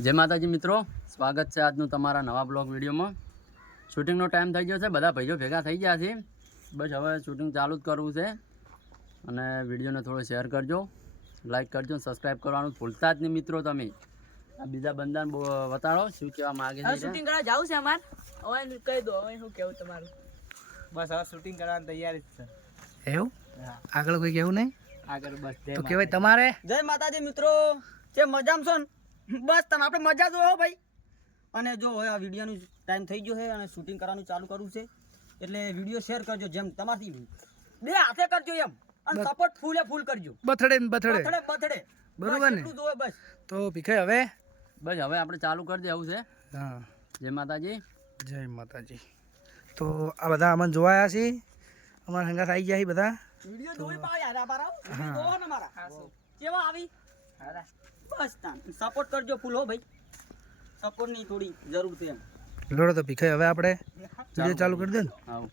જય માતાજી મિત્રો, સ્વાગત છે આજનું તમારા નવા બ્લોગ વિડીયોમાં। શૂટિંગનો ટાઈમ થઈ ગયો છે, બધા ભાઈઓ ભેગા થઈ ગયા છે। બસ હવે શૂટિંગ ચાલુ જ કરવું છે અને વિડીયોને થોડો શેર કરજો, લાઈક કરજો, સબસ્ક્રાઈબ કરવાનું ભૂલતા જ નહીં મિત્રો। તમે આ બીજા બંદાને બતાડો શું કહેવા માગે છે। શૂટિંગ કરવા જાવું છે અમાર, હવે કહી દો હવે શું કેવું તમારું। બસ હવે શૂટિંગ કરવાની તૈયારી જ છે। એવું આગળ કોઈ કેવું નહીં આગળ બસ તો કહેવાય તમારે જય માતાજી મિત્રો, જે મજામાં છો ને? બસ તમે આપણે મજા જોવો ભાઈ। અને જો હવે આ વિડીયોનો ટાઈમ થઈ ગયો છે અને શૂટિંગ કરવાનું ચાલુ કરવું છે, એટલે વિડીયો શેર કરજો, જેમ તમારથી બે હાથે કરજો એમ, અને સપોર્ટ ફૂલ કરજો। બથડે ને બથડે બથડે બરોબર ને? જોવે બસ। તો ભીખાઈ હવે બસ હવે આપણે ચાલુ કરી દેવું છે। હા, જય માતાજી। જય માતાજી। તો આ બધા અમને જોવાયા છે, અમારા હંગાત આવી ગયા છે બધા। વિડીયો જોઈ પાવ યાર અમારા વિડીયો જોવો ને મારા કેવા આવી બસ તાન સપોર્ટ કરજો ફૂલ હો ભાઈ, સપોર્ટ ની થોડી જરૂર છે એમ। લોડો તો ભીખાઈ હવે આપણે વિડીયો ચાલુ કરી દે ને। આવું